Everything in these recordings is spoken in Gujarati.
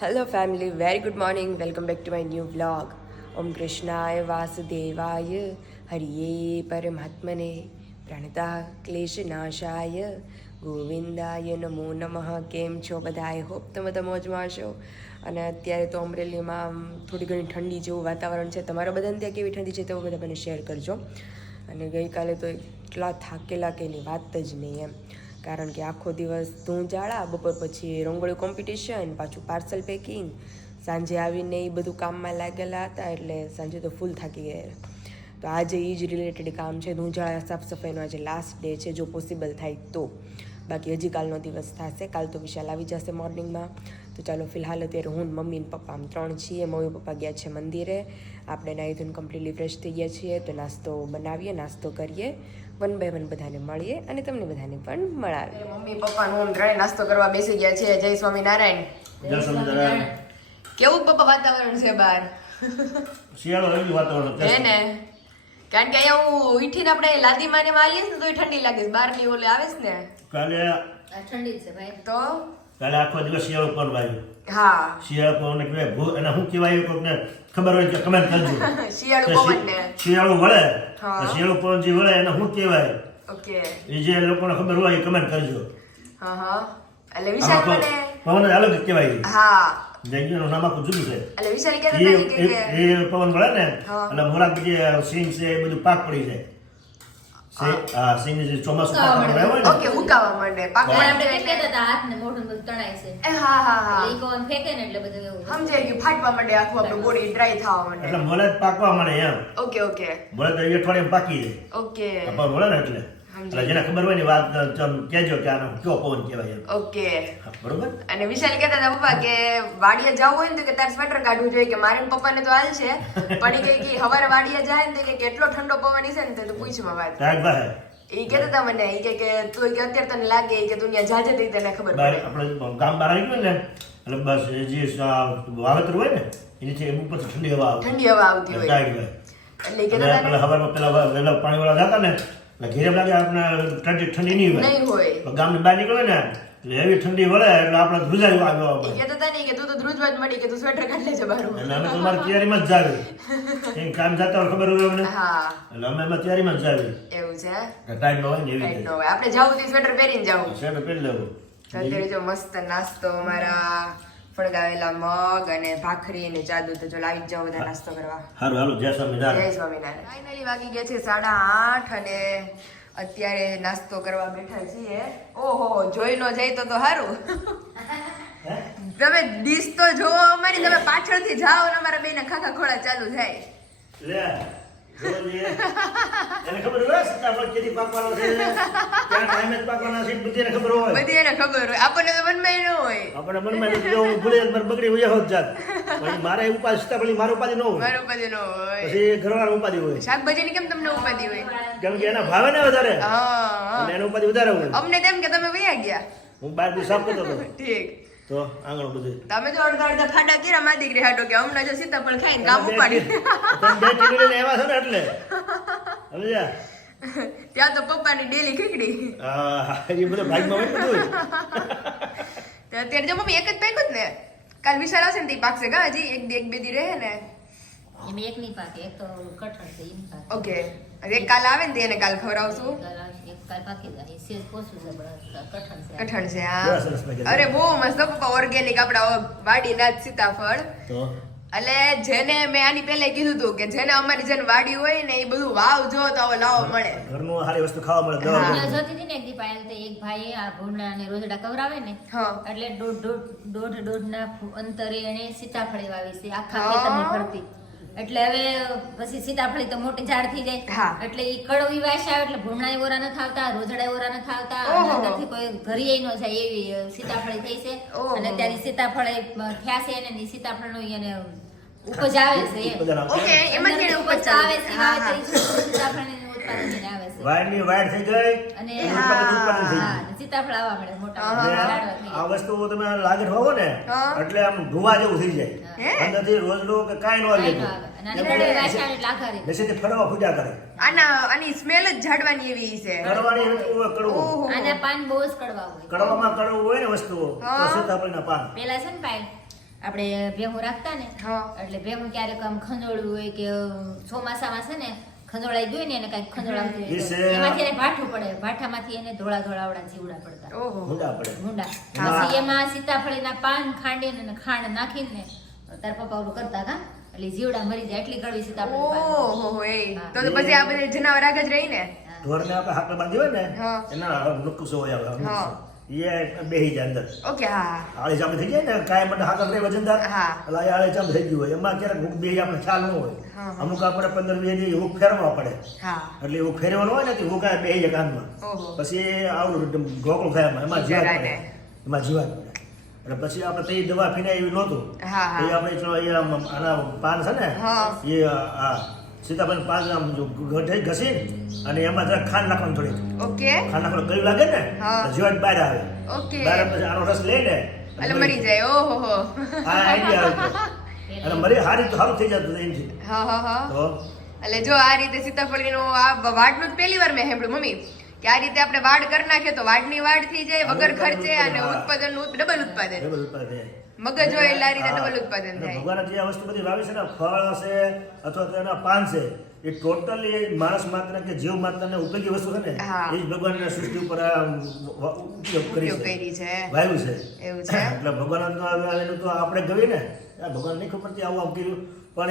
Hello family, very good morning. Welcome back to my new vlog. Om Krishnaya Vasudevaya Hariye Paramatmane Pranatah Kleshanashaya ગોવિંદાય નમો નમઃ. કેમ છો બધા? આઈ હોપ તમે તો મોજમાં હશો. અને અત્યારે તો અમરેલીમાં થોડી ઘણી ઠંડી જેવું વાતાવરણ છે. તમારા બધાને ત્યાં કેવી ઠંડી છે તે બધા મને શેર કરજો. અને ગઈકાલે તો એટલા થાકેલા કે એની વાત જ નહીં એમ, કારણ કે આખો દિવસ ધૂંઝાળા, બપોર પછી રંગોળી કોમ્પિટિશન, પાછું પાર્સલ પેકિંગ, સાંજે આવીને એ બધું કામમાં લાગેલા હતા, એટલે સાંજે તો ફૂલ થાકી ગયા. તો આજે એ જ રિલેટેડ કામ છે. ધૂંઝાળા સાફ સફાઈનો આજે લાસ્ટ ડે છે, જો પોસિબલ થાય તો. બાકી હજી કાલનો દિવસ થશે. કાલ તો વિશાલ આવી જશે મોર્નિંગમાં. તો ચાલો ફિલહાલ અત્યારે હું મમ્મી ને પપ્પા આમ 3 છીએ. મમ્મી પપ્પા ગયા છે મંદિરે. આપણે નાહી ધોઈને કમ્પ્લીટલી ફ્રેશ થઈ ગયા છીએ. તો નાસ્તો બનાવીએ, નાસ્તો કરીએ, 1 by 1 બધાને મળીએ અને તમને બધાને પણ મળાવીએ. મમ્મી પપ્પા હું ત્રણે નાસ્તો કરવા બેસી ગયા છે. જય સ્વામિનારાયણ. જય સ્વામિનારાયણ. કેવું પપ્પા વાતાવરણ છે બહાર? શિયાળો એવી વાતાવરણ હે ને, કારણ કે અહીંયા હું ઉઠીને આપણે લાદીમાં ને મારીએ ને તો ઠંડી લાગે છે. બહારની ઓલે આવે છે ને કાલે ઠંડી છે ભાઈ. તો કાલે આખો દિવસ શિયાળો પણ વાગ્યો. હા, શિયાળો પવન કહેવાય. અને શું કહેવાય કોઈને ખબર હોય કે કમેન્ટ કરજો. શિયાળુ પવન ને શિયાળો વળે, હા. શિયાળો પવન જે વળે એને શું કહેવાય ઓકે. એ જે લોકોને ખબર હોય એ કમેન્ટ કરજો. હા હા, એટલે વિશાલ આમાં મને પવન અલગ જ કહેવાય. હા, જગ્યાનું નામ આખું જુદું છે. એટલે વિશાલ કહેતા હતા કે એ પવન વળે ને હા. એટલે મોરા બીજે સિંગ છે એ બધું પાક પડી જાય. સિંગ જે ચોમાસું પાક પડે હોય ને ઓકે, હુકાવા માંડે પાક આપણે માંડે ફેંકે એટલે તો હાથ ને મોઢું બધું તણાય છે. હા હા હા, એટલે ઈ કોણ ફેંકે ને એટલે બધું એવું સમજાઈ ગયું. ફાટવા માંડે, આખું આપણું બોડી ડ્રાય થવા માંડે. એટલે મોલે જ પાકવા મળે એમ. ઓકે ઓકે મોલે તો એ અઠવાડિયામાં પાકી જાય. ઓકે પવન વળે ને એટલે જેને ખબર હોય ને વાત કહેજો કે આનો કયો પવન કહેવાય એમ. ઓકે. બરોબર. અને વિશાલ કહેતા હતા પપ્પા કે વાડીએ જવું હોય ને તો કે તારે સ્વેટર કાઢવું જોઈએ. કે મારે ને પપ્પાને તો હાલ છે, પણ એ કે હવારે વાડીએ જાય ને તો કે કેટલો ઠંડો પવન છે ને તો પૂછમાં વાત. તાજ ભાઈ એ કહેતા હતા મને, એ કે તું કે અત્યારે તને લાગે કે તું ત્યાં જાજે તો તને ખબર પડે. આપણે ગામ બહાર આવી ગયું ને એટલે બસ એ જે વાવેતર હોય ને એની ઉપર ઠંડી હવા આવે. ઠંડી હવા આવતી હોય તાજ ભાઈ. એટલે એ કહેતા હતા પેલા હવારમાં પેલા વહેલા પાણી વાળા જતા ને એટલે ઘેરે લાગે આપણે ઠંડી નહીં હોય. નહીં હોય. પણ ગામની બહાર નીકળે ને એટલે એવી ઠંડી વળે એટલે આપણે ધ્રુજારી આવ્યો એ કહેતા હતા ને કે તું તો ધ્રુજવા જ મળી, કે તું સ્વેટર કાઢ લેજે બારું. એટલે અમે તો અમારી તૈયારીમાં જ જાવી. કંઈ કામ જતા હોય ખબર હોય અમને. હા, એટલે અમે એમાં તૈયારીમાં જ જાવી. એવું છે. ટાઈમ ન હોય ને એવી કાંઈ રીતે ન હોય. આપણે જાવું તો સ્વેટર પહેરીને જાવું. શર્ટ પહેરી લેવું. અત્યારે જો મસ્ત નાસ્તો, અમારા ફણગાવેલા મગ અને ભાખરી અને જાદુ. તો જો લાવી જ જાઓ બધા નાસ્તો કરવા. સારું હાલો જય સ્વામિનારાયણ. જય સ્વામિનારાયણ. ફાઇનલી વાગી ગયા છે 8:30 અને અત્યારે નાસ્તો કરવા બેઠા છીએ. ઓહો, જોઈ નો જાય તો સારું. તમે ડીશ તો જોવો અમારી, તમે પાછળથી જાઓ ને અમારા બેના ખાખા ખોળા ચાલુ થાય. લે જોજે. એને ખબર હોય સીતાફળ કેદી પાકવાનો છે, ક્યાં ટાઈમે જ પાકવાના છે, બધાને ખબર હોય. બધી એને ખબર હોય, આપણને તો મનમાં ન હોય. આપણે મનમાં નથી જો હું ભૂલે એકવાર બગડી હોય હોત જાત. પછી મારે ઉપાધિ સીતાફળની મારો ઉપાધિ ન હોય. મારું ઉપાધિ ન હોય. પછી ઘરવાળા ઉપાધિ હોય. શાકભાજીની કેમ તમને ઉપાધિ હોય? કેમ કે એના ભાવે ને વધારે હા, અને એનો ઉપાધિ વધારે હોય. અમને તેમ કે તમે વયા ગયા. હું બહાર થી સાફ કરતો હતો ઠીક. તો આંગણ બધું તમે તો અડધા અડધા ખાડા કર્યા માં દીકરી હાટો કે અમને જો સીતાફળ ખાઈને કામ ઉપાડી. તમે બે ચીડી લઈને આવ્યા છો ને એટલે સમજ્યા. ત્યાં તો પપ્પાની ડેલી ખીકડી. હા એ બધું ભાગમાં હોય બધું. તો અત્યારે જો મમ્મી એક જ પાક્યું જ ને, કાલ વિશાલ આવશે ને તે પાકશે કા હજી એક બે દી રહે ને. એમ એક નહીં પાકે, એક તો કઠણ છે ઈ પાકે. ઓકે, એક કાલ આવે ને તે એને કાલ ખવડાવશું. એક કાલ પાકી જાય. સેજ પોસું છે પણ કઠણ છે. કઠણ છે કેવા હા. સરસ મજાના. અરે બહુ મસ્ત પપ્પા, ઓર્ગેનિક આપડા વાડીના જ સીતાફળ. તો એટલે જેને મેં આની પહેલા કીધું હતું કે જેને અમારી જેને વાડી હોય ને એ બધું વાવજો તો હવે લાવો મળે. ઘરનું સારી વસ્તુ ખાવા મળે. દવા હમણાં મળે. જોતી હતી ને એક દી પાયલ તો એક ભાઈએ આ ભૂંડા અને રોજડા કવરાવે ને હા. એટલે દોઢ ના અંતરે એને સીતાફળી વાવી છે આખા હા. ખેતરની ફરતી. એટલે હવે પછી સીતાફળી તો મોટી ઝાડ થઈ હા. જાય એટલે ઈ કડવી વાસ આવે એટલે ભૂંડા ઓરા ન થાવતા, રોજડા ઓરા ન થાવતા, ઓહો. અને અંદરથી કોઈ ઘરીએ ન જાય એવી સીતાફળી થઈ છે. ઓહો. અને ત્યારે સીતાફળ થયા છે ને ઈ સીતાફળનો એને ઉપજ આવે છે એમ. બધા નાખો. ઓકે, એમાં અંદરથી કેને ઉપજ આવે છે, હા હા. સીતાફળની ઉત્પાદન એને આવે છે. વાયરની વાયર થઈ ગઈ અને એનું ઉત્પાદન થઈ હા, ગયું. સીતાફળ આવવા મળે મોટા હા. મોટા અને ઝાડવા થઈ આ જાય. વસ્તુ તમે લાગત હોવો ને હા. એટલે આમ ધુવા જેવું થઈ જાય. હે? અંદરથી રોજડો કે કાંઈ ન આવી કાંઈ ન આવે. અને આની કડવી વાસ આવે એટલે આઘારી. બેસીથી ફરવા ફૂટા કરે. આની સ્મેલ જ ઝાડવાની એવી છે. કડવાની કડવું. ઓહો. આના પાન બહુ જ કડવા હોય. કડવામાં કડવું હોય ને વસ્તુઓ તો હા. સીતાફળના પાન. પેલા છે ને પાયલ આપણે ભેહું રાખતા ને હા. એટલે ભેહું ક્યારેક આમ ખંજોળું હોય કે ચોમાસામાં છે ને ખંજોળાઈ ગયું ને એને કઈક ખંજોળાવતી હોય તો વિશે- એમાંથી એને ભાઠું પડે, ભાઠામાંથી એને ધોળા ધોળાવડા જીવડા પડતા ઓહો મુંડા પડે મુંડા. હા. પછી એમાં સીતાફળીના પાન ખાંડીને અને ખાંડ નાખીને તાર પપ્પા ઓલું કરતા કા એટલે જીવડા મરી જાય એટલી કડવી સીતાફળી પાન. ઓહો એ તો પછી આ બધા જનાવર આગળ જ રહી ને. ઢોરને આપણે હાકડા બાંધી હોય ને હા. એના નુકસો હોય આવે હા. એ બેહી જાય અંદર ઓકે હા આળી ચામડી થઈ જાય ને કાંઈ માટે હાકર રહે વજનદાર હા. એટલે આ આળી ચામડી થઈ ગયું હોય એમાં ક્યારેક હુક બે આપણે ખ્યાલ ન હોય હા. અમુક આપણે 15-20 દી હુક ફેરવા પડે હા એટલે હુક ફેરવાનું હોય ને તો હુક આ બેહી જાય કાનમાં ઓહો પછી આવડું ઢોકળું થાય એમાં જીવાત પડે right. એમાં જીવાત પડે એટલે પછી આપણે તે દવા ફીને એવી નહોતું હા, હા. એ આપણે ચલો એ આના પાન છે ને હા. એ આ સીતાફળ પાન આમ જો ઘસી અને એમાં જરા ખાંડ નાખવાનું થોડી ઓકે ખાંડ નાખવાનું ગળ્યું લાગે ને હા. તો જીવાત બહાર આવે ઓકે બહાર આવે પછી આનો રસ લઈને એટલે મરી જાય ઓહો આ આઈડિયા આવે અને મરી હારી તો સારું થઈ જતું હતું એમથી હા હા હા તો એટલે જો આ રીતે સીતાફળીનું આ વાડનું જ પહેલી વાર મેં સાંભળ્યું મમ્મી કે આ રીતે આપણે વાડ કરી નાખીએ તો વાડની વાડ થઈ જાય વગર ખર્ચે અને હા. ઉત્પાદનનું ડબલ ઉત્પાદન ડબલ ઉત્પાદન થાય. મગજ હોય એટલે આ રીતે હા. ડબલ ઉત્પાદન અને થાય ભગવાને જે આ વસ્તુ બધી વાવી છે ને ફળ છે અથવા તો એના પાન છે એ ટોટલી માણસ માત્ર કે જીવ માત્રને ઉપયોગી વસ્તુ છે ને હા. એ જ ભગવાનના સૃષ્ટિ ઉપર આ ઉપયોગ કરી ઉપયોગ છે કરી છે વાવ્યું છે એવું છે એટલે ભગવાન તો આવેલું તો આપણે ગવી ને આ ભગવાન નહીં ખબર આવું આમ કર્યું પણ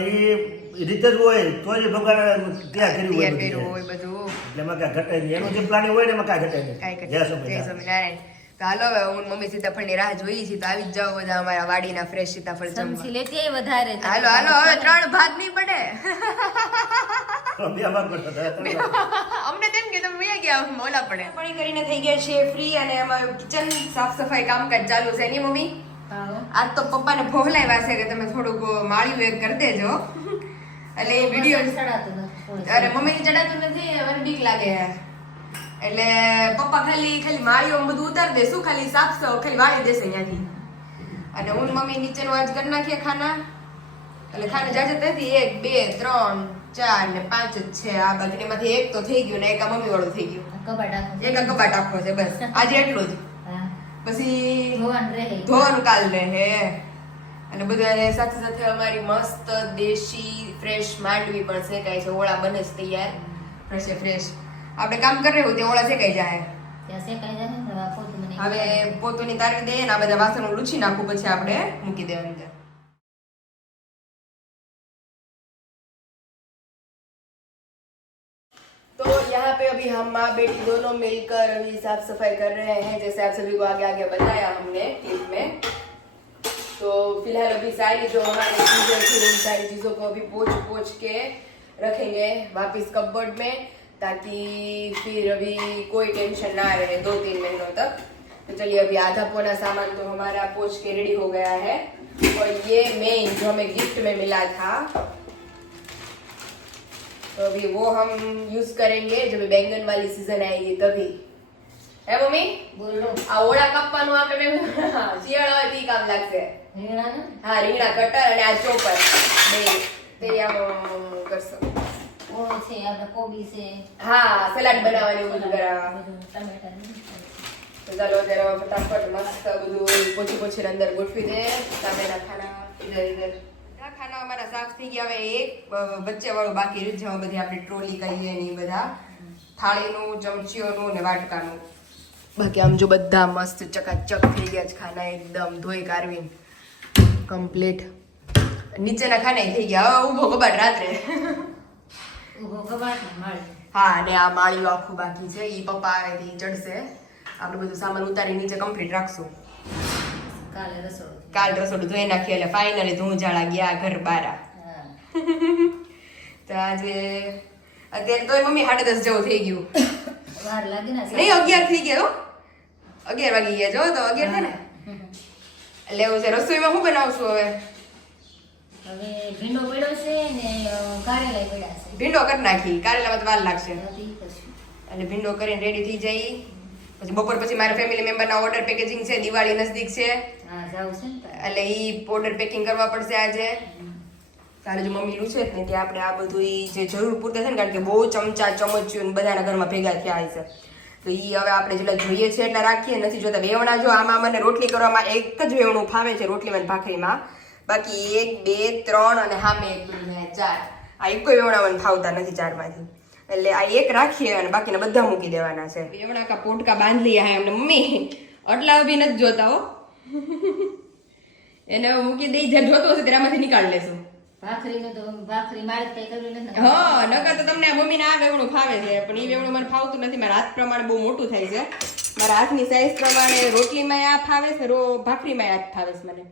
એ રીતે જ હોય તો જ ભગવાન ત્યાં કર્યું હોય તૈયાર બધું. કર્યું હોય બધું એટલે એમાં કાંઈ ઘટે નહીં એનું જે પ્લાનિંગ હોય ને એમાં કાંઈ ઘટે નહીં કાંઈ જય કરતા જય સ્વામિનારાયણ. સ્વામિનારાયણ તો હાલો હવે હું ને મમ્મી સીતાફળની રાહ જોઈ છે તો આવી જ જાઓ બધા અમારા વાડીના ફ્રેશ સીતાફળ જમવા સમસી લેતી આય વધારે હાલો હાલો હવે 3 ભાગ નહીં પડે બે ભાગ કરતા હતા. અમને તેમ કે તમે વયા ગયા મોલા પડે પાણી કરીને થઈ ગયા છે ફ્રી અને અમારું કિચન સાફ સફાઈ કામકાજ ચાલુ છે ની મમ્મી આજ તો પપ્પાને ફોહલાવ્યા છે કે તમે થોડુંક માળ્યું એક કરી દેજો એટલે એ વિડીયો સડાતું નથી અરે મમ્મી ચડાતું નથી મને બીક લાગે એટલે પપ્પા ખાલી માળીઓ બધું ઉતારી દેશું ખાલી સાફ ખાલી વાળી દેશે ત્યાંથી અને હું ને મમ્મી નીચેનું આજ કરી નાખીએ ખાના એટલે ખાના જાજે તેથી 1 2 3 4 ને 5 જ છે આ બાકીમાંથી એક તો થઈ ગયું ને એક આ મમ્મી વાળું થઈ ગયું કબાટ આખું એક આ કબાટ આખો છે બસ આજે એટલું જ હા. પછી ધોવાનું રહે ધોવાનું કાલ રહે અને બધું સાથે સાથે અમારી મસ્ત દેશી ફ્રેશ માંડવી પણ શેકાય છે ઓળા બને છે તૈયાર ફ્રેશ ફ્રેશ આપણે કામ કરી રહ્યું તે ઓળા શેકાઈ જાય ત્યાં શેકાઈ જાય ને હવે આ પોતું મને હવે પોતુની તારવી દઈએ ને આ બધા વાસણો લૂછી નાખું પછી આપણે મૂકી દેવાનું અંદર तो यहाँ पे अभी हम माँ बेटी दोनों मिलकर अभी साफ सफाई कर रहे हैं जैसे आप सभी को आगे आगे बताया हमने क्लिप में तो फिलहाल अभी सारी जो हमारी चीजें थी उन सारी चीजों को अभी पोंछ के रखेंगे वापस कपबोर्ड में ताकि फिर अभी कोई टेंशन ना रहे 2-3 महीनों तक तो चलिए अभी आधा पौना सामान तो हमारा पोंछ के रेडी हो गया है और ये मेन जो हमें गिफ्ट में मिला था तो अभी वो हम यूज करेंगे जब बैंगन वाली सीजन आएगी तभी है मम्मी બોલો આ ઓળા કાપવાનું આપણે શિયાળા હોય તો ઈ કામ લાગશે રીંગણાનું હા રીંગણા કટર અને આ ચોપર બે તે આમ કરશો ઓળો છે આપણે કોબી છે હા સલાડ બનાવવાની એવું બધું કરાવવા બધું ટમેટાનું. તો ચાલો અત્યારે ફટાફટ મસ્ત બધું પોછી અંદર ગોઠવી દે સામેના ખાના ઇધર ઇધર બધા ખાના અમારા સાફ થઈ ગયા હવે એક વચ્ચે વાળું બાકી રહ્યું જેમાં બધી આપણી ટ્રોલી કહીએ ને ઈ બધા થાળીનું ચમચીઓનું ને વાટકાનું બાકી આમ જો બધા મસ્ત ચકાચક થઈ ગયા છે ખાના એકદમ ધોઈ કારવીને કમ્પ્લીટ નીચેના ખાના થઈ ગયા હવે ઊભો કબાટ રાત્રે ઊભો કબાટ ને માળી હા અને આ માળીઓ આખું બાકી છે ઈ પપ્પા આવે તો ઈ ચડશે આપણે બધું સામાન ઉતારી નીચે કમ્પ્લીટ રાખશું કાલે રસોડું કાલ રસોડું ધોઈ નાખીએ એટલે ફાઇનલી ધૂંઝાળા ગયા ઘર બારા હા તો આજે અત્યારે તોય મમ્મી 10:30 જેવું થઈ ગયું વાર લાગે ને નહીં 11 થઈ ગયા 11 વાગી ગયા જો તો 11 થાય ને એટલે એવું છે રસોઈમાં શું બનાવશું હવે હવે ભીંડો પડ્યો છે ને કારેલા પડ્યા છે ભીંડો કરી નાખી કારેલામાં તો વાર લાગશે હવે ઈ કરશું. એટલે ભીંડો કરીને રેડી થઈ જાય પછી બપોર પછી મારા ફેમિલી મેમ્બરના ઓર્ડર પેકેજિંગ છે દિવાળી નજદીક છે હા જાવ છે ને તારે. એટલે ઈ ઓર્ડર પેકિંગ કરવા પડશે આજે તારે જો મમ્મી લૂછે જ ને ત્યાં આપણે આ બધું ઈ જે જરૂર પૂરતા છે ને કારણ કે બહુ ચમચા ચમચીઓ ને બધાના ઘરમાં ભેગા થયા છે તો ઈ હવે આપણે જેટલા જોઈએ છે એટલા રાખીએ નથી જોતા વેવણા જો આમાં મને રોટલી કરવામાં એક જ વેવણું ફાવે છે રોટલીમાં ને ભાખરીમાં બાકી 1 2 3 અને સામે એક પેલું 4. આ એક કોઈ વેવણા મને ફાવતા નથી 4માંથી, એટલે આ એક રાખીએ અને બાકીના બધા મૂકી દેવાના છે. વેવણા કા પોટકા બાંધી લીયા હે અમને મમ્મી, આટલા બી નથી જોતા હો. એને મૂકી દઈ, જ્યારે જોતો હશે ત્યારે આમાંથી નીકાળી લેશું. ભાખરી મારે કઈ કરવી નથી. હા, નકર તો તમને આ મમ્મીને આ વેવણું ફાવે છે, પણ એ વેવણું મને ફાવતું નથી. મારા હાથ પ્રમાણે બહુ મોટું થાય છે. મારા હાથની સાઈઝ પ્રમાણે રોટલીમાં આ ફાવે છે, ભાખરીમાં આ ફાવે છે મને.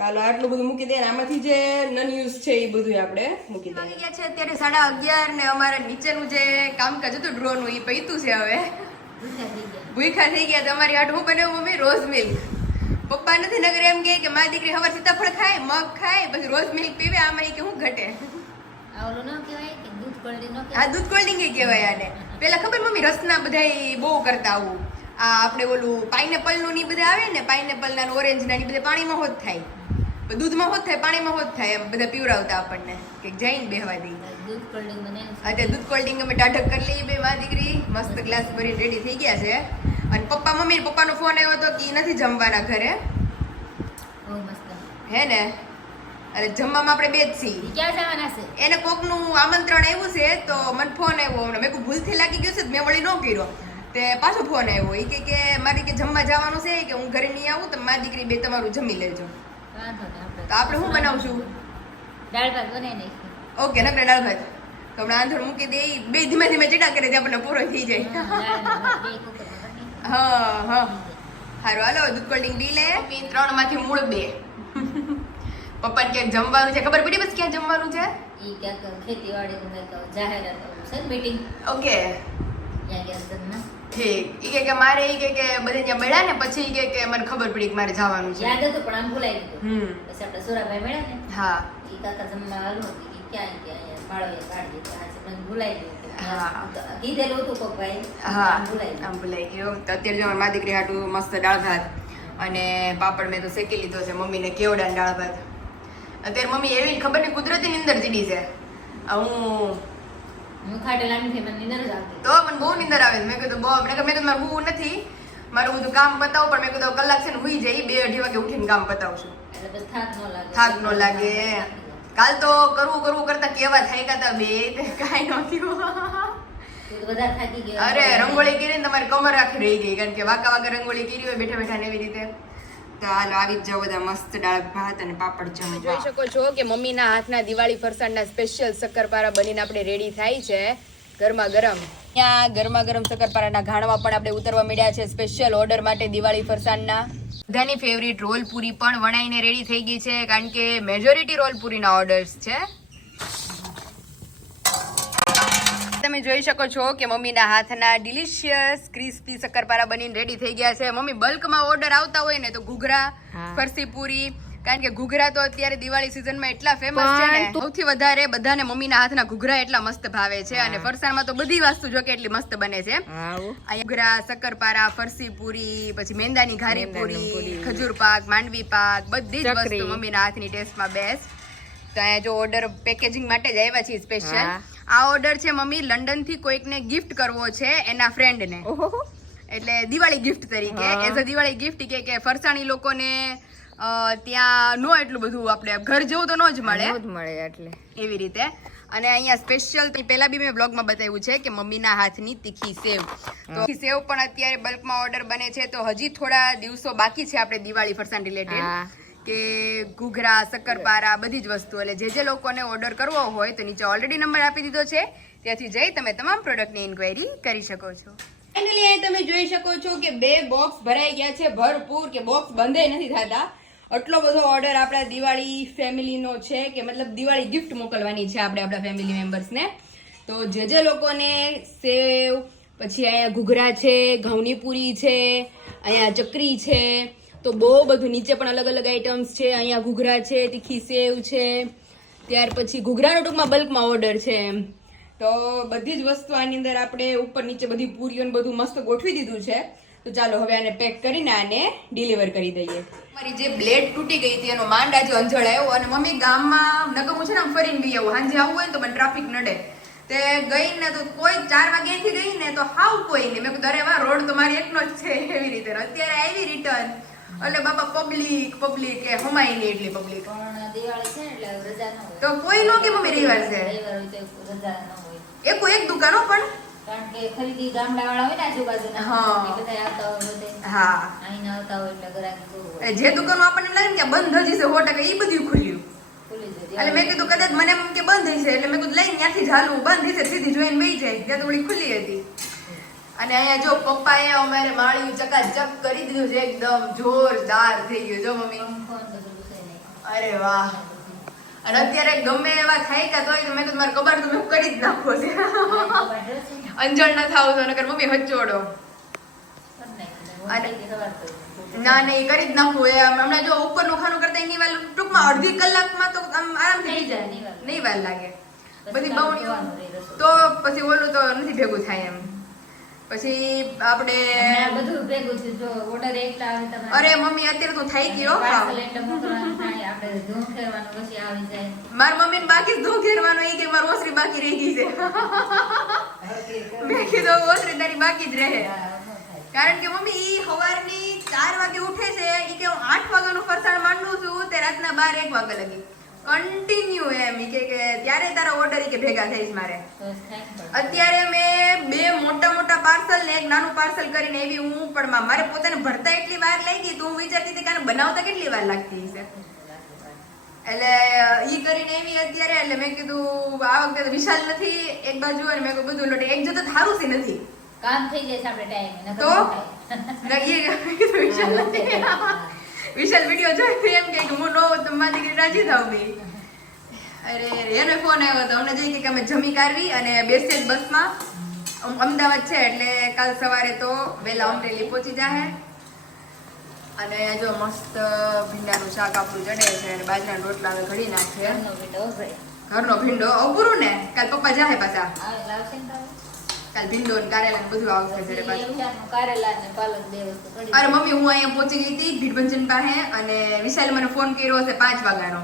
ચાલો આટલું બધું મૂકી દે. આમાંથી જે નન યુઝ છે એ બધું આપણે મૂકી દઈએ. વાગી ગયા છે અત્યારે 11:30 ને અમારે નીચેનું જે કામકાજ હતું ડ્રોનું એ પૈતું છે. હવે ભૂખા થઈ ગયા. તમારી હાટ હું બનાવું મમ્મી? Rose milk. પપ્પા નથી નગર એમ કે મારી દીકરી સવાર સીતાફળ ખાય, મગ ખાય, પછી રોઝ મિલ્ક પીવે. આમાં કે હું ઘટે? હા, દૂધ કોલ્ડ ડ્રિંક કહેવાય આને. પેલા ખબર મમ્મી રસના બધા બહુ કરતા આવું. આ આપણે ઓલું પાઇનેપલ નું ની બધા આવે ને, પાઇનેપલ ના ઓરેન્જ ના ની બધા પાણીમાં હોત થાય, દૂધમાં હોત થાય, પાણીમાં હોત થાય, એમ બધા પીવડાવતા આપણને કે જઈને બેહવા દઈ. દૂધ કોલ્ડ ડ્રિંક બને. અત્યારે દૂધ કોલ્ડ ડ્રિંક અમે ટાઢક કરી લઈએ બે મારી દીકરી. મસ્ત ગ્લાસ ભરીને રેડી થઈ ગયા છે. અને પપ્પાનો ફોન આવ્યો હતો કે નથી જમવાના ઘરે, હે ને? અરે જમવામાં આપણે બે જ છીએ. ક્યાં જવાના છે? એને કોકનું આમંત્રણ આવ્યું છે, તો મને ફોન આવ્યો. મેં કહ્યું ભૂલથી લાગી ગયું છે, મેં વળી ન કર્યો. તે પાછો ફોન આવ્યો. એ કે મારી કે જમવા જવાનું છે, કે હું ઘરે નહીં આવું, તો મારી દીકરી બે તમારું જમી લેજો. તો આપણે શું બનાવશું? દાળ ભાત બનાવી નાખી. ઓકે, નકરે દાળ ભાત. તો હમણાં આંધણ મૂકી દે. બે ધીમે ધીમે ચીડા કરે તે આપણને પૂરો થઈ જાય. હા હા, સારું હાલો. દૂધ કોલ્ડ ડ્રિંક પી લે. 3 માંથી મૂળ 2. પપ્પાને ક્યાંક જમવાનું છે, ખબર પડી? બસ ક્યાં જમવાનું છે? ઈ ક્યાંક ખેતીવાડી જાહેરાત છે મીટિંગ. ઓકે ઠીક. ઈ કે મારે ઈ કે બધે ત્યાં મળ્યા ને પછી ઈ કે મને ખબર પડી કે મારે જવાનું છે. યાદ હતું પણ આમ ભૂલાઈ ગયું. પછી આપણે સુરાભાઈ મળ્યા ને, હા, ઈ કાકા જમવા હાલો ક્યાં માળવે કાઢી દીધું. આજે મને ભૂલાઈ ગયું. કીધેલું હતું કોક ભાઈ. હા, આમ ભૂલાઈ ગયું. તો અત્યારે જો મારી દીકરી હાટું મસ્ત દાળ ભાત અને પાપડ મેં તો શેકી લીધો છે. મમ્મીને કેવડા દાળ ભાત. અત્યારે મમ્મી એવી ખબર નહીં કુદરતી નીંદર ચીડી છે. હું ખાટેલા નથી, મને નીંદર જ આવતી. તો મને બહુ નીંદર આવે. મેં કીધું મારે હું નથી, મારું બધું કામ પતાવું, પણ મેં કીધું કલાક છે ને હુઈ જાય. 2-2:30 વાગે ઉઠીને કામ પતાવશું, એટલે થાક ન લાગે. કાલ તો કરવું કરતા કેવા થાય હતા બે, કાંઈ નહોતું. બધા થાકી ગયા. અરે રંગોળી કરી ને તમારી કમર આખી રહી ગઈ, કારણ કે વાંકા રંગોળી કરી હોય બેઠા બેઠા ને એવી રીતે. તો હાલો આવી જ જાઓ બધા મસ્ત દાળ ભાત અને પાપડ જમવા. જોઈ શકો છો કે મમ્મીના હાથના દિવાળી ફરસાણના સ્પેશિયલ શક્કરપારા બનીને આપણે રેડી થાય છે ગરમા ગરમ. ત્યાં ગરમા ગરમ શક્કરપારાના ઘાણવા પણ આપણે ઉતરવા મળ્યા છે સ્પેશિયલ ઓર્ડર માટે દિવાળી ફરસાણના. બધાની ફેવરિટ રોલ પૂરી પણ વણાઈને રેડી થઈ ગઈ છે, કારણ કે મેજોરિટી રોલ પૂરીના ઓર્ડર્સ છે. તમે જોઈ શકો છો કે મમ્મીના હાથના ડિલિશિયસ ક્રિસ્પી શક્કરપારા બનીને રેડી થઈ ગયા છે. મમ્મી બલ્કમાં ઓર્ડર આવતા હોય ને તો ઘૂઘરા, ફરસી પૂરી, કારણ કે ઘૂઘરા તો અત્યારે દિવાળી સિઝનમાં એટલા ફેમસ છે ને, સૌથી વધારે બધાને મમ્મીના હાથના ઘૂઘરા એટલા મસ્ત ભાવે છે. અને ફરસાણમાં તો બધી વસ્તુ જો કે એટલી મસ્ત બને છે. ઘૂઘરા, શક્કરપારા, ફરસી પૂરી, પછી મેંદાની ઘારી પૂરી, ખજૂર પાક, માંડવી પાક, બધી જ વસ્તુ મમ્મીના હાથની ટેસ્ટમાં બેસ્ટ. તો અહીંયા જો ઓર્ડર પેકેજિંગ માટે જ આવ્યા છીએ સ્પેશિયલ. આ ઓર્ડર છે મમ્મી લંડન થી કોઈકને ગિફ્ટ કરવો છે એના ફ્રેન્ડને, એટલે દિવાળી ગિફ્ટ તરીકે એઝ અ દિવાળી ગિફ્ટ કે ફરસાણી લોકોને ત્યાં નો એટલું બધું આપણે ઘર જેવું તો ન જ મળે એટલે એવી રીતે. અને અહીંયા સ્પેશિયલ પહેલા બી મેં બ્લોગમાં બતાવ્યું છે કે મમ્મીના હાથની તીખી સેવ. તો સેવ પણ અત્યારે બલ્કમાં ઓર્ડર બને છે. તો હજી થોડા દિવસો બાકી છે આપણે દિવાળી ફરસાણ રિલેટેડ, કે ઘૂઘરા, શક્કરપારા, બધી જ વસ્તુ. એટલે જે લોકોને ઓર્ડર કરવો હોય તો નીચે ઓલરેડી નંબર આપી દીધો છે, ત્યાંથી જઈ તમે તમામ પ્રોડક્ટની ઇન્ક્વાયરી કરી શકો છો. ફાઇનલી અહીં તમે જોઈ શકો છો કે 2 બોક્સ ભરાઈ ગયા છે ભરપૂર, કે બોક્સ બંધ નથી થતા. આટલો બધો ઓર્ડર આપણા દિવાળી ફેમિલીનો છે, કે મતલબ દિવાળી ગિફ્ટ મોકલવાની છે આપણે આપણા ફેમિલી મેમ્બર્સને. તો જે લોકોને સેવ, પછી અહીંયા ઘૂઘરા છે, ઘઉંની પૂરી છે, અહીંયા ચકરી છે, તો બહુ બધું નીચે પણ અલગ અલગ આઈટમ્સ છે. અહીંયા ઘૂઘરા છે, તીખી સેવ છે, ત્યાર પછી ઘૂઘરાનો ટૂંકમાં બલ્કમાં ઓર્ડર છે. તો બધી જ વસ્તુ આની અંદર આપણે ઉપર નીચે બધી પૂરીઓ બધું મસ્ત ગોઠવી દીધું છે. તો ચાલો હવે આને પેક કરીને આને ડિલિવર કરી દઈએ. મારી જે બ્લેડ તૂટી ગઈ હતી એનો માંડ આજે અંજળ આવ્યો. અને મમ્મી ગામમાં નગમું છે ને ફરીને બી આવું, સાંજે આવવું હોય ને તો મને ટ્રાફિક નડે. તે ગઈ ને તો કોઈ 4 વાગ્યાથી ગઈ ને તો હાવ કોઈ નહીં. મેં કીધું અરે વાહ રોડ તો મારી એકનો જ છે એવી રીતે. અત્યારે આવી રિટર્ન એટલે બાપા પબ્લિક એ હમાય નહીં એટલી પબ્લિક. પણ દિવાળી છે ને એટલે હવે રજા ન હોય. તો કોઈ નો કે મમ્મી રવિવાર છે રવિવાર હોય તો રજા ન હોય. એક દુકાનો પણ કારણ કે ખરીદી ગામડાવાળા હોય ને આજુબાજુના હા. એ બધા આવતા હોય બધે. હા અહીં આવતા હોય એટલે ગ્રાહક બહુ હોય. જે દુકાનો આપણને એમ લાગે ને કે બંધ હજી છે 100% એ બધું ખુલ્યું. ખુલ્લી જાય. એટલે મેં કીધું કદાચ મને એમ કે બંધ હશે એટલે મેં કીધું લઈને ત્યાંથી ચાલુ બંધ હશે સીધી જોઈને બેસી જાય ત્યાં તો ઓલી ખુલ્લી હતી. અને અહીંયા જો પપ્પાએ અમારે માળિયું ચકાચક કરી દીધું છે એકદમ જોરદાર થઈ ગયું જો મમ્મી. પંખો ને બધું છે નહીં. અરે વાહ. અને અત્યારે ગમે એવા થાય કે તોય મેં કીધું મારે કબાટ તો મેં કરી જ નાખવો છે અંજળ ન થાવ તો નકર મમ્મી હચોડો. ના નહીં કરી જ નાખવું એ હમણાં જો ઉપરનું ખાનું કરતા એની વાર ટૂંકમાં અડધી કલાકમાં તો આમ આરામથી થઈ જાય નહીં વાર લાગે બધી બવણીઓ તો પછી ઓલું તો નથી ભેગું થાય એમ પછી આપણે બધું ભેગું છે જો ઓર્ડર એકલા આવે તમારે અરે મમ્મી અત્યારે તો થઈ ગયો પાર્સલ એટલે મોકલવાનું થાય આપણે ધૂમ ફેરવાનું પછી આવી જાય મારી મમ્મીને બાકી ધૂ ઘેરવાનું એ કે મારું ઓસરી બાકી રહી ગઈ છે મેં કીધું ઓસરી તારી બાકી જ રહે કારણ કે મમ્મી ઈ સવારની 4 વાગે ઉઠે છે ઈ કે હું 8 વાગ્યાનું ફરસાણ માંડું છું તે રાતના 12-1 વાગ્યા લગી કન્ટિન્યુ એમ ઈ કે ત્યારે તારા ઓર્ડર ઈ કે ભેગા થઈશ મારે. અત્યારે મેં 2 મોટા પાર્સલ ને એક નાનું પાર્સલ કરીને એવી હું પણ મારે પોતાને ભરતા એટલી વાર લાગી તો હું વિચારતી હતી કે આને બનાવતા કેટલી વાર લાગતી હશે એટલે ઈ કરીને એવી અત્યારે એટલે મેં કીધું આ વખતે તો વિશાલ નથી એક બાજુ અને મેં કીધું બધું લોટે એક જતો થારું છે નથી કામ થઈ જાય છે આપણે ટાઈમે તો વિશાલ નથી વિશાલ વિડીયો જોઈ એમ કે હું નો તો મારી દીકરી રાજી થાવ બી અરે એને ફોન આવ્યો હતો અમને જઈ કે અમે જમી કાઢવી અને બેસે જ બસમાં અમદાવાદ છે એટલે કાલ સવારે તો વહેલા અમરેલી પહોંચી જાહે અને જો મસ્ત ભીંડાનું શાક આપણું ચડે છે અને બાજરાના રોટલા હવે ઘડી નાખીએ ઘરનો ભીંડો અપૂરું ને કાલ પપ્પા જાહે પાછા કાલ ભીંડો ને કારેલા ને બધું આવશે ઘરે પાછું અરે મમ્મી હું અહીંયા પહોંચી ગઈ હતી ભીડભંજન પાસે અને વિશાલે મને ફોન કર્યો હશે 5 વાગ્યાનો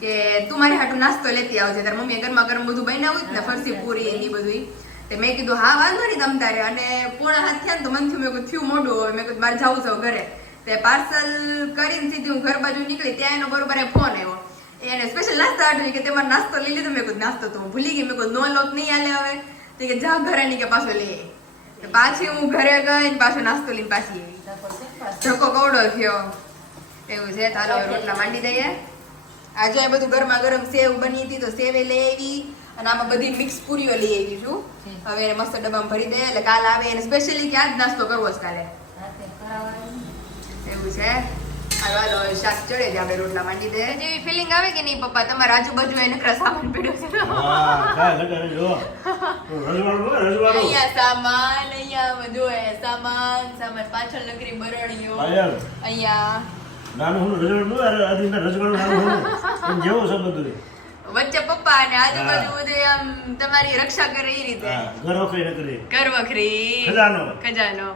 કે તું મારી હાટુ નાસ્તો લેતી આવજે તાર મમ્મીએ ગરમા ગરમ બધું બનાવ્યું ને ફરસી પૂરી એની બધું તે મેં કીધું હા વાંધો નહીં તમ તારે અને 6:30 થયા ને તો મન થયું મેં થયું મોડું હોય મેં કીધું મારે જવું છે ઘરે તે પાર્સલ કરીને સીધી હું ઘર બાજુ નીકળી ત્યાં એનો બરોબર ફોન આવ્યો એને સ્પેશિયલ નાસ્તો આટવી કે તમારે નાસ્તો લઈ લીધો મેં કીધું નાસ્તો તો હું ભૂલી ગઈ મેં કીધું નો લોટ નહીં હાલે હવે તો કે જા ઘરે ની કે પાછો લઈ આવી પાછી હું ઘરે ગઈ ને પાછો નાસ્તો લઈને પાછી આવી ધક્કો કવડો થયો એવું છે ચાલો રોટલા માંડી દઈએ આજે આ બધું ગરમા ગરમ સેવ બની હતી તો સેવે લઈ આવી અને આમાં બધી મિક્સ પૂરીઓ લઈ આવી છું હવે એને મસ્ત ડબ્બામાં ભરી દે એટલે કાલ આવે એને સ્પેશિયલી ક્યાં જ નાસ્તો કરવો છે કાલે એવું છે હાલો શાક ચડે છે આપણે રોટલા માંડી દે જેવી ફિલિંગ આવે કે નહીં પપ્પા તમારા આજુબાજુ એને નકરા સામાન પડ્યો છે અહીંયા સામાન અહીંયા જો સામાન પાછળ નકરી બરણીઓ અહીંયા નાનું હું રજવાડું આદિના રજવાડું નાનું હું જેવું છે બધું વચ્ચે પપ્પા અને આજુબાજુ બધું આમ તમારી રક્ષા કરે એ રીતે ઘર વખરી નકરી ઘર વખરી ખજાનો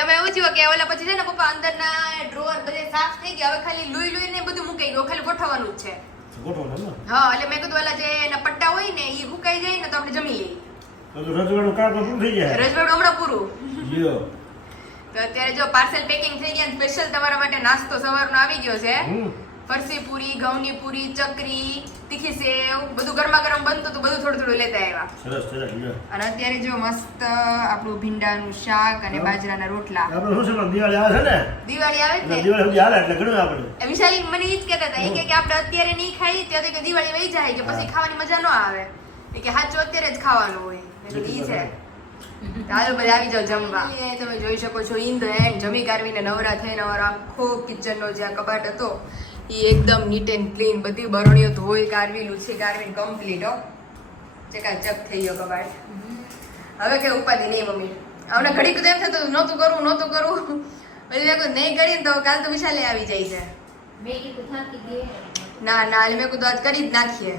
એમાં એવું થયું કે ઓલા પછી છે ને પપ્પા અંદરના ડ્રોવર બધે સાફ થઈ ગયા હવે ખાલી લુઈ ને બધું મુકાઈ ગયું ખાલી ગોઠવવાનું જ છે હા એટલે મેં કીધું ઓલા જે એના પટ્ટા હોય ને એ મુકાઈ જાય ને તો આપણે જમી લઈએ રજવાડું કામ પૂરું થઈ જાય રજવાડું હમણાં પૂરું લ્યો તો અત્યારે જો પાર્સલ પેકિંગ થઈ ગયા સ્પેશિયલ તમારા માટે નાસ્તો સવારનો આવી ગયો છે ફરસી પૂરી ઘઉંની પૂરી ચકરી તીખી સેવ બધું ગરમા ગરમ બનતું તો બધું થોડું લેતા આવ્યા સરસ અને અત્યારે જો મસ્ત આપણું ભીંડાનું શાક અને બાજરાના રોટલા આપણે શું છે દિવાળી આવે છે ને દિવાળી આવે ને દિવાળી સુધી હાલે એટલે ઘણું આપણે વિશાલી મને ઈ જ કહેતા હતા કે આપણે અત્યારે નહીં ખાઈ ત્યારે કે દિવાળી વહી જાય કે પછી ખાવાની મજા ન આવે કે હાચો અત્યારે જ ખાવાનું હોય ઈ છે ચાલો બધા આવી જાવ જમવા તમે જોઈ શકો છો ઇન ધ એન્ડ જમી કારવીને નવરા થઈને અમારો આખો કિચનનો જે કબાટ હતો એ એકદમ નીટ એન્ડ ક્લીન બધી બરણીઓ ધોઈ કારવી લૂછી કારવીને કમ્પ્લીટ હો ચકાચક થઈ ગયો કબાટ હવે કઈ ઉપાધિ નહીં મમ્મી અમને ઘડીક તો એમ થતું નહોતું કરવું પછી મેં કહ્યું નહીં કરીને તો કાલ તો વિશાલે આવી જાય છે ના એટલે મેં કીધું આજ કરી જ નાખીએ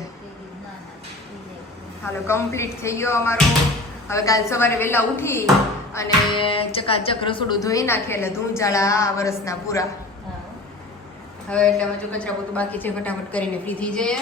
હાલો કમ્પ્લીટ થઈ ગયો અમારો હવે કાલ સવારે વહેલા ઉઠી અને ચકાચક રસોડું ધોઈ નાખે એટલે ધૂંઝાળા વરસના પૂરા હવે એટલે અમે જો કચરા પોતું બાકી છે ફટાફટ કરીને ફ્રી થઈ જઈએ